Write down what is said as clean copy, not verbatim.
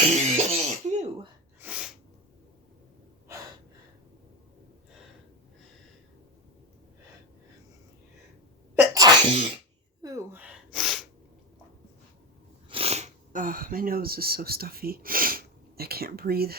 Phew. Ooh. Oh, my nose is so stuffy. I can't breathe.